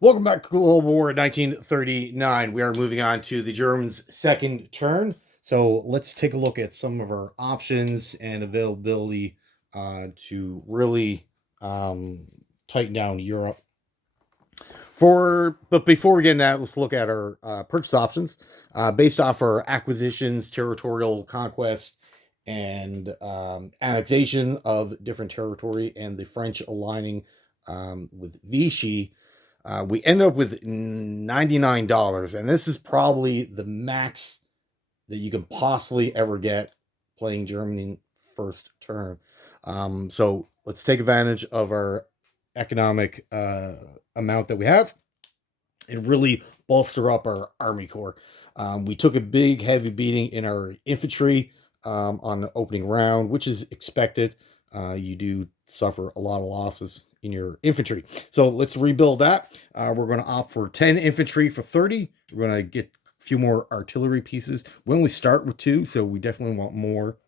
Welcome back to Global War 1939. We are moving on to the Germans' second turn. So let's take a look at some of our options and availability to really um, tighten down Europe. But before we get into that, let's look at our purchase options based off our acquisitions, territorial conquest, and annexation of different territory, and the French aligning with Vichy. We end up with $99, and this is probably the max that you can possibly ever get playing Germany first turn. So let's take advantage of our economic amount that we have and really bolster up our Army Corps. We took a big, heavy beating in our infantry on the opening round, which is expected. You do suffer a lot of losses in your infantry. So let's rebuild that. We're going to opt for 10 infantry for 30. We're going to get a few more artillery pieces. We only start with 2, so we definitely want more.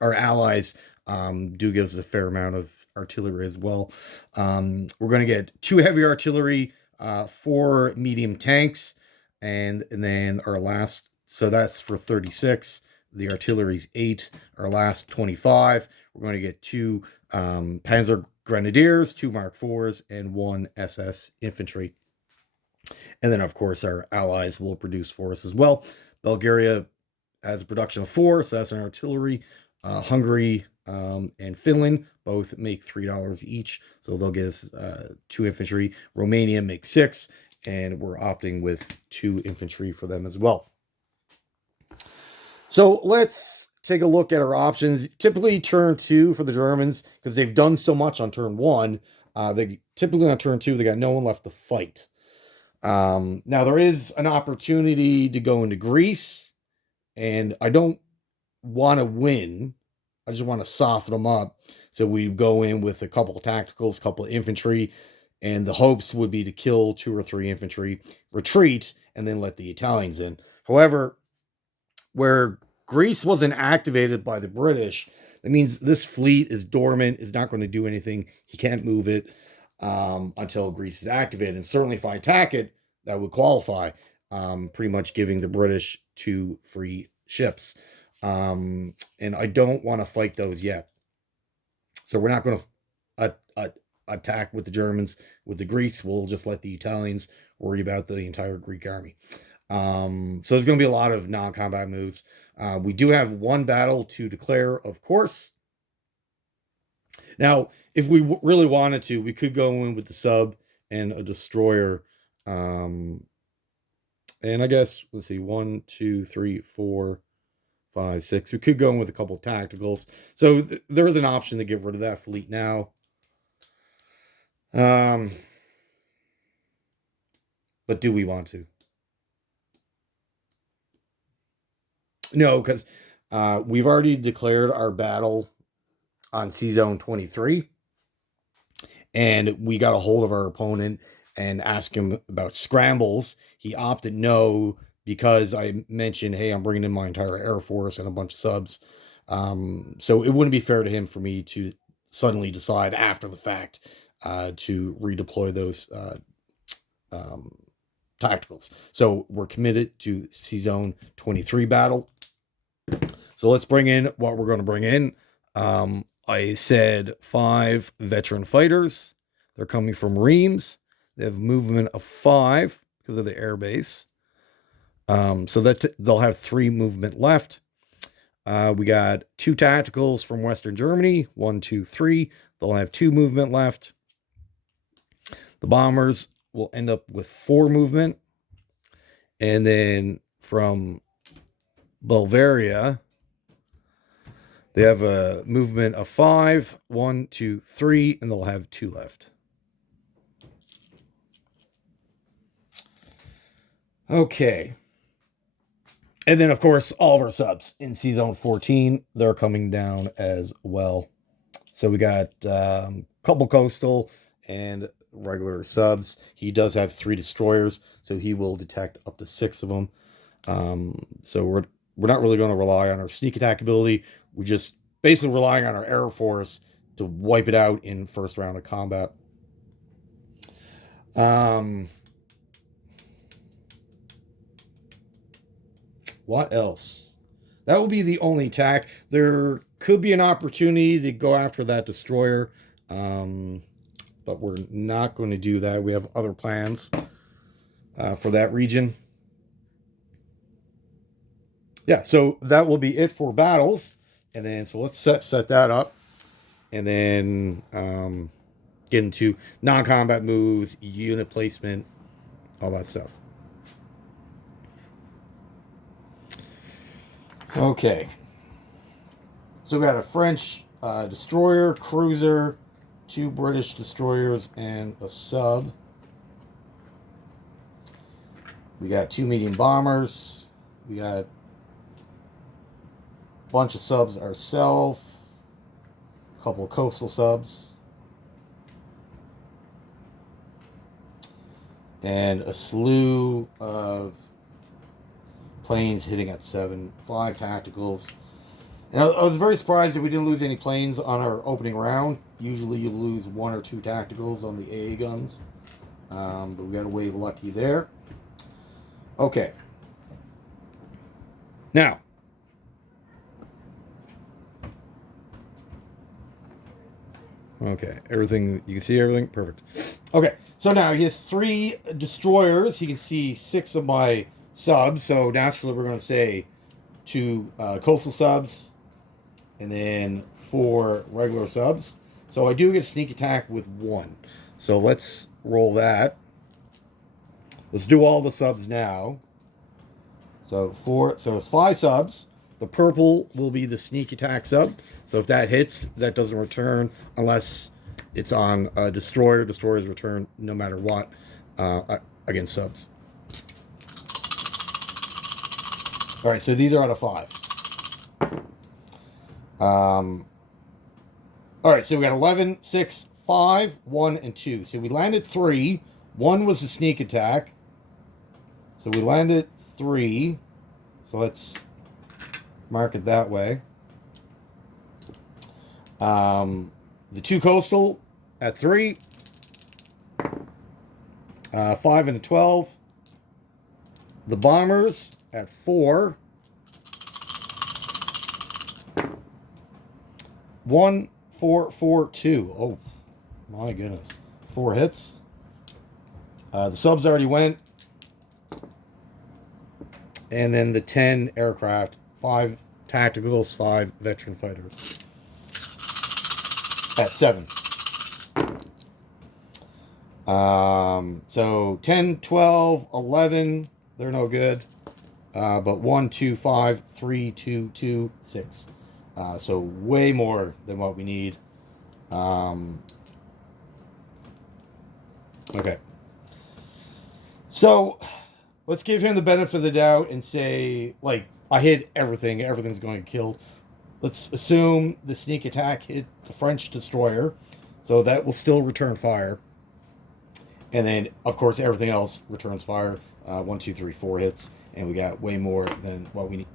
Our allies do give us a fair amount of artillery as well. We're going to get 2 heavy artillery, 4 medium tanks, and then our last, so that's for 36. The artillery's 8, our last 25. We're going to get 2 Panzer Grenadiers, 2 Mark IVs, and 1 SS infantry. And then, of course, our allies will produce for us as well. Bulgaria has a production of 4, so that's an artillery. Hungary and Finland both make $3 each, so they'll get us 2 infantry. Romania makes 6, and we're opting with 2 infantry for them as well. So let's take a look at our options. Typically, turn 2 for the Germans, because they've done so much on turn 1. They typically on turn 2, they got no one left to fight. Now there is an opportunity to go into Greece, and I don't want to win. I just want to soften them up. So we go in with a couple of tacticals, a couple of infantry, and the hopes would be to kill 2 or 3 infantry, retreat, and then let the Italians in. However, where Greece wasn't activated by the British, that means this fleet is dormant, is not going to do anything. He can't move it until Greece is activated. And certainly if I attack it, that would qualify, pretty much giving the British 2 free ships. And I don't want to fight those yet. So we're not going to attack with the Germans. With the Greeks, we'll just let the Italians worry about the entire Greek army. So there's going to be a lot of non-combat moves. We do have 1 battle to declare, of course. Now, if we really wanted to, we could go in with the sub and a destroyer. And I guess, let's see, 1, 2, 3, 4, 5, 6. We could go in with a couple of tacticals. So there is an option to get rid of that fleet now. But do we want to? No, because we've already declared our battle on C-Zone 23. And we got a hold of our opponent and asked him about scrambles. He opted no because I mentioned, hey, I'm bringing in my entire Air Force and a bunch of subs. So it wouldn't be fair to him for me to suddenly decide after the fact to redeploy those tacticals. So we're committed to C-Zone 23 battle. So let's bring in what we're going to bring in. I said 5 veteran fighters. They're coming from Reims. They have movement of 5 because of the air base. So that they'll have 3 movement left. We got 2 tacticals from Western Germany. 1, 2, 3. They'll have 2 movement left. The bombers will end up with 4 movement. And then from Bulgaria, they have a movement of 5, 1, 2, 3, and they'll have 2 left. Okay. And then, of course, all of our subs in C-Zone 14, they're coming down as well. So we got a couple coastal and regular subs. He does have 3 destroyers, so he will detect up to 6 of them. So we're not really going to rely on our sneak attack ability. We're just basically relying on our Air Force to wipe it out in first round of combat. What else? That will be the only attack. There could be an opportunity to go after that destroyer, but we're not going to do that. We have other plans for that region. Yeah, so that will be it for battles. And then, so let's set that up. And then get into non-combat moves, unit placement, all that stuff. Okay. So we got a French destroyer, cruiser, 2 British destroyers, and a sub. We got 2 medium bombers. We got a bunch of subs ourselves. A couple of coastal subs. And a slew of planes hitting at 7. 5 tacticals. And I was very surprised that we didn't lose any planes on our opening round. Usually you lose 1 or 2 tacticals on the AA guns. But we got away lucky there. Okay. Now. Okay, everything, you can see everything? Perfect. Okay, so now he has 3 destroyers. He can see 6 of my subs. So naturally we're going to say 2 coastal subs. And then 4 regular subs. So I do get a sneak attack with 1. So let's roll that. Let's do all the subs now. So it's 5 subs. The purple will be the sneak attack sub. So if that hits, that doesn't return unless it's on a destroyer. Destroyers return no matter what against subs. All right, so these are out of 5. All right, so we got 11, 6, 5, 1, and 2. So we landed 3. 1 was the sneak attack. So we landed 3. So let's mark it that way. The 2 coastal at 3. 5 and a 12. The bombers at 4. 1, 4, 4, 2. Oh, my goodness. 4 hits. The subs already went. And then the 10 aircraft. 5 tacticals, 5 veteran fighters. At 7. So 10, 12, 11. They're no good. But 1, 2, 5, 3, 2, 2, 6. So way more than what we need. Okay. So let's give him the benefit of the doubt and say, like, I hit everything. Everything's going to get killed. Let's assume the sneak attack hit the French destroyer. So that will still return fire. And then, of course, everything else returns fire. 1, 2, 3, 4 hits. And we got way more than what we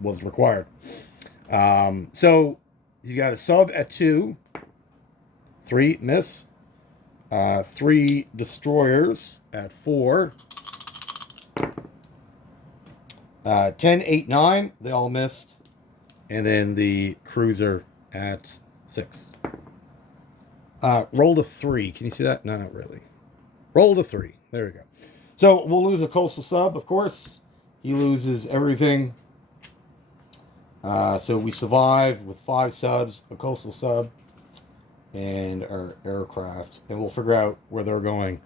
was required. So you got a sub at 2. 3 miss. 3 destroyers at 4. 10, 8, 9. They all missed. And then the cruiser at 6. Rolled a 3. Can you see that? No, not really. Rolled a 3. There we go. So we'll lose a coastal sub, of course. He loses everything. So we survive with 5 subs, a coastal sub, and our aircraft. And we'll figure out where they're going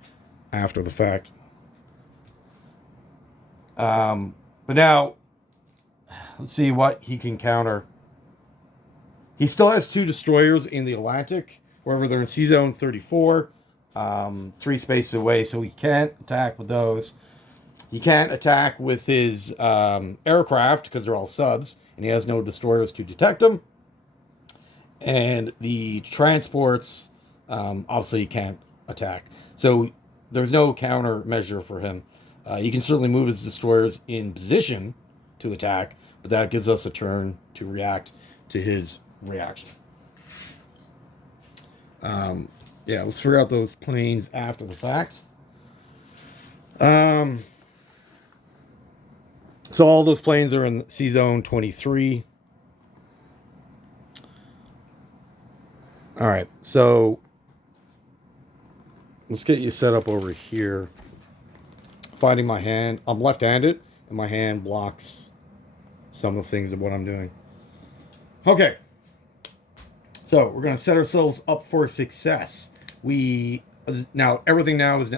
after the fact. But now, let's see what he can counter. He still has 2 destroyers in the Atlantic. However, they're in Sea Zone 34. 3 spaces away, so he can't attack with those. He can't attack with his aircraft because they're all subs, and he has no destroyers to detect them. And the transports, obviously, he can't attack. So there's no countermeasure for him. He can certainly move his destroyers in position to attack, but that gives us a turn to react to his reaction. Yeah, let's figure out those planes after the fact. Um, so all those planes are in C Zone 23. All right, so let's get you set up over here. Finding my hand. I'm left-handed, and my hand blocks some of the things of what I'm doing. Okay, so we're gonna set ourselves up for success. We now everything now is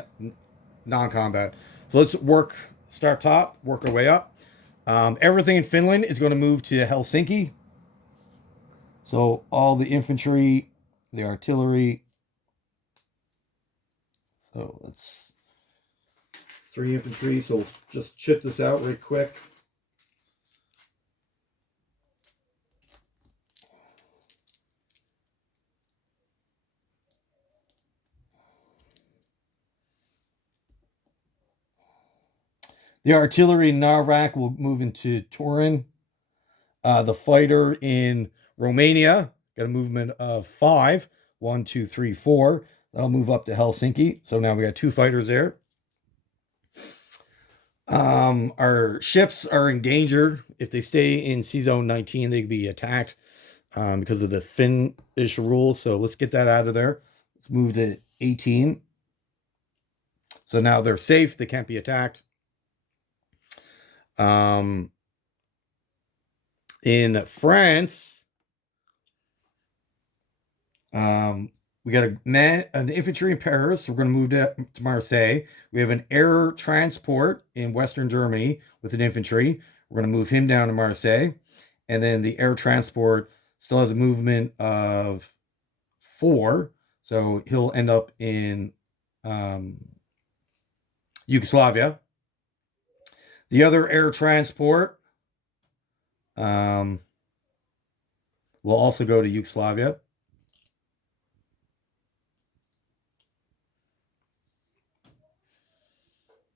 non-combat. So let's start top, work our way up. Everything in Finland is going to move to Helsinki. So all the infantry, the artillery. So that's 3 infantry. So just chip this out right quick. The artillery in Narvac will move into Turin. The fighter in Romania got a movement of 5. 1, 2, 3, 4. That'll move up to Helsinki. So now we got 2 fighters there. Our ships are in danger. If they stay in C Zone 19, they could be attacked because of the Finnish rule. So let's get that out of there. Let's move to 18. So now they're safe. They can't be attacked. In France, we got an infantry in Paris. We're going to move to Marseille. We have an air transport in Western Germany with an infantry. We're going to move him down to Marseille. And then the air transport still has a movement of 4. So he'll end up in Yugoslavia. The other air transport will also go to Yugoslavia.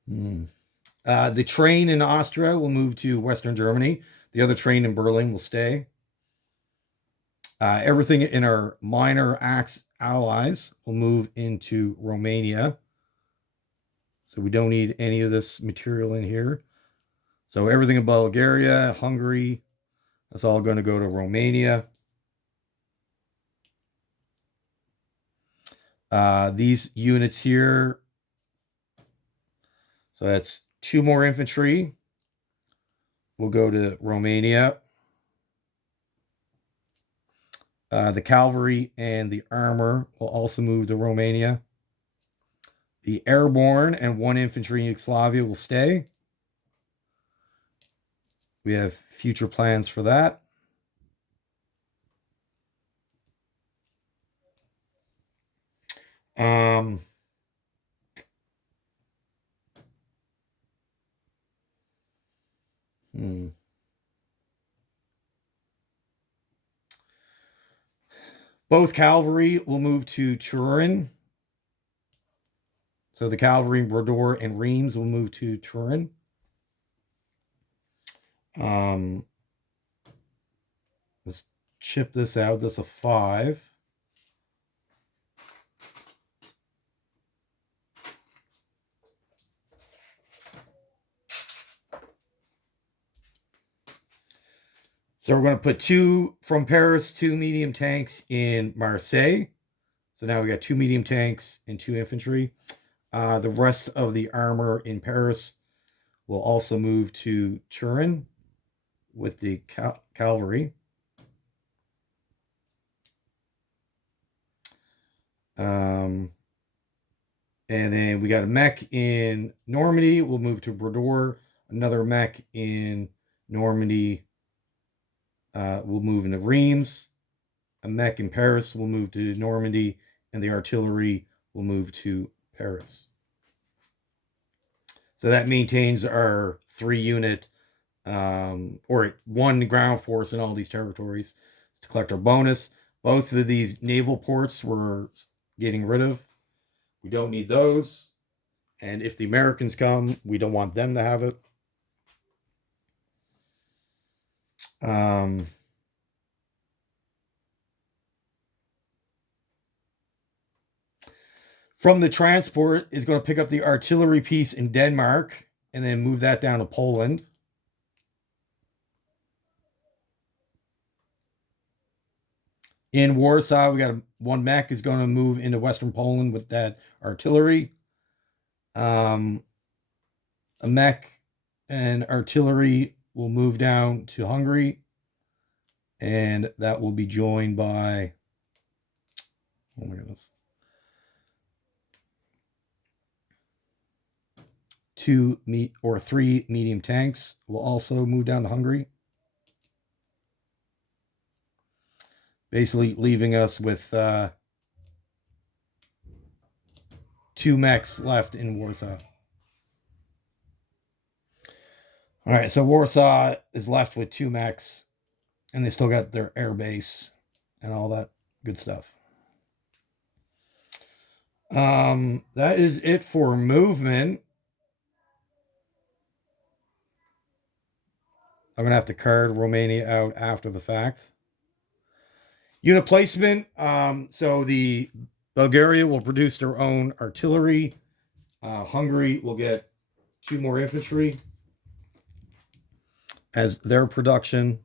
The train in Austria will move to Western Germany. The other train in Berlin will stay. Everything in our minor Axe allies will move into Romania. So we don't need any of this material in here. So everything in Bulgaria, Hungary, that's all going to go to Romania. These units here, so that's 2 more infantry. We'll go to Romania. The cavalry and the armor will also move to Romania. The airborne and 1 infantry in Yugoslavia will stay. We have future plans for that. Um, Both cavalry will move to Turin. So the cavalry in Brodor and Reims will move to Turin. Let's chip this out. That's a 5. So we're going to put 2 from Paris, 2 medium tanks in Marseille. So now we got 2 medium tanks and 2 infantry. The rest of the armor in Paris will also move to Turin with the cavalry. And then we got a mech in Normandy. We'll move to Brodor. Another mech in Normandy will move into Reims. A mech in Paris will move to Normandy. And the artillery will move to Paris. So that maintains our 3-unit or 1 ground force in all these territories to collect our bonus. Both of these naval ports we're getting rid of. We don't need those. And if the Americans come, we don't want them to have it. Um, From the transport is going to pick up the artillery piece in Denmark and then move that down to Poland. In Warsaw, we got one mech is going to move into Western Poland with that artillery. A mech and artillery will move down to Hungary, and that will be joined by, oh my goodness, 3 medium tanks will also move down to Hungary, basically leaving us with 2 mechs left in Warsaw. All right, so Warsaw is left with 2 mechs, and they still got their air base and all that good stuff. That is it for movement. I'm going to have to card Romania out after the fact. Unit placement. So the Bulgaria will produce their own artillery. Hungary will get 2 more infantry as their production.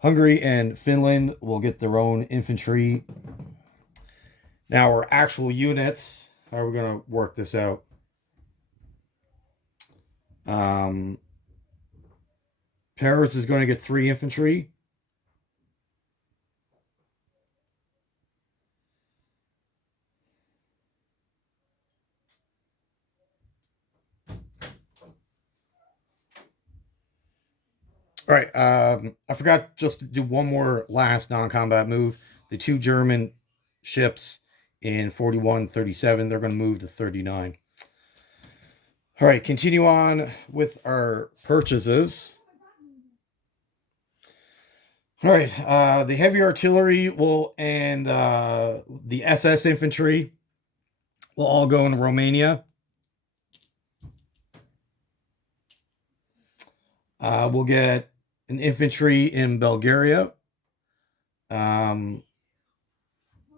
Hungary and Finland will get their own infantry. Now, our actual units, how are we going to work this out? Paris is going to get 3 infantry. All right. I forgot just to do one more last non-combat move. The 2 German ships in 41-37, they're going to move to 39. All right, continue on with our purchases. All right, the heavy artillery will and the SS infantry will all go in Romania. We'll get an infantry in Bulgaria.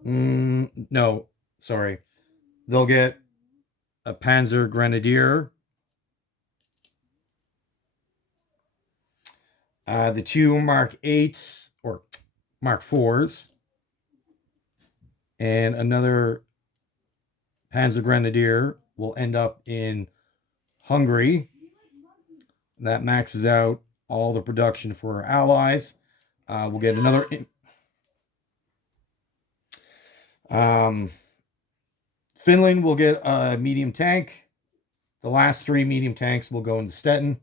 No, sorry. They'll get a Panzer Grenadier. The 2 Mark 8s or Mark 4s. And another Panzer Grenadier will end up in Hungary. That maxes out all the production for our allies. We'll get another. Finland will get a medium tank. The last 3 medium tanks will go into Stettin.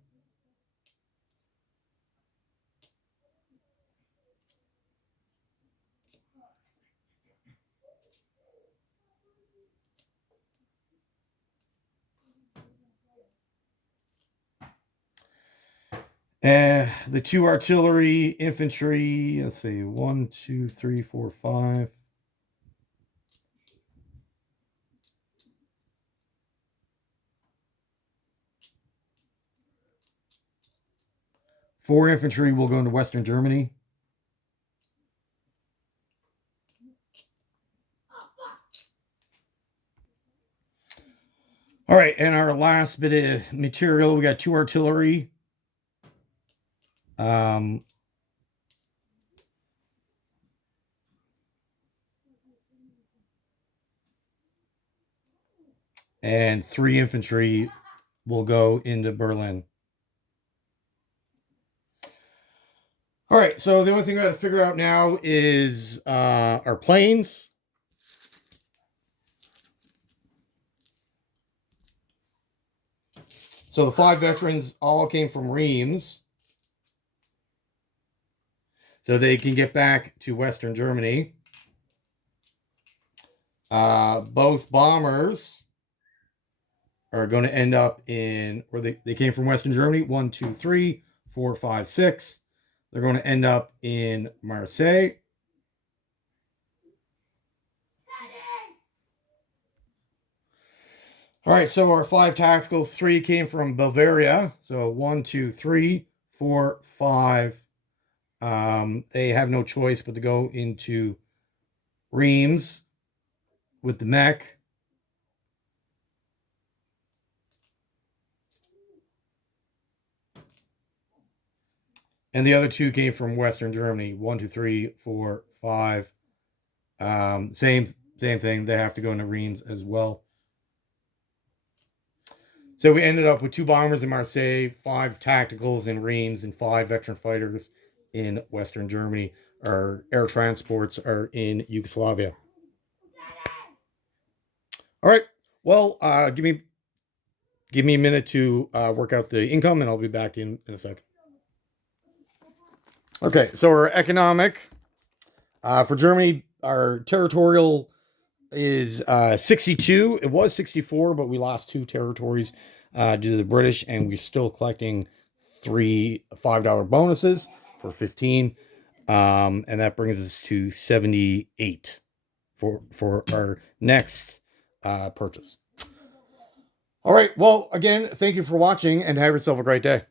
The 2 artillery, infantry, let's see, 1, 2, 3, 4, 5. Four infantry will go into Western Germany. All right, and our last bit of material, we got 2 artillery. And 3 infantry will go into Berlin. All right, so the only thing I got to figure out now is our planes. So the 5 veterans all came from Reims. So they can get back to Western Germany. Both bombers are going to end up in, where they came from Western Germany. 1, 2, 3, 4, 5, 6. They're going to end up in Marseille. All right, so our 5 tacticals, 3 came from Bavaria. So 1, 2, 3, 4, 5. They have no choice but to go into Reims with the mech. And the other two came from Western Germany. 1, 2, 3, 4, 5. Same thing. They have to go into Reims as well. So we ended up with 2 bombers in Marseille, 5 tacticals in Reims, and 5 veteran fighters in Western Germany. Our air transports are in Yugoslavia. All right. Well, give me a minute to work out the income, and I'll be back in a second. Okay, so our economic for Germany, our territorial is 62. It was 64, but we lost 2 territories due to the British, and we're still collecting 3 $5 bonuses for 15, and that brings us to 78 for our next purchase. All right. Well, again, thank you for watching, and have yourself a great day.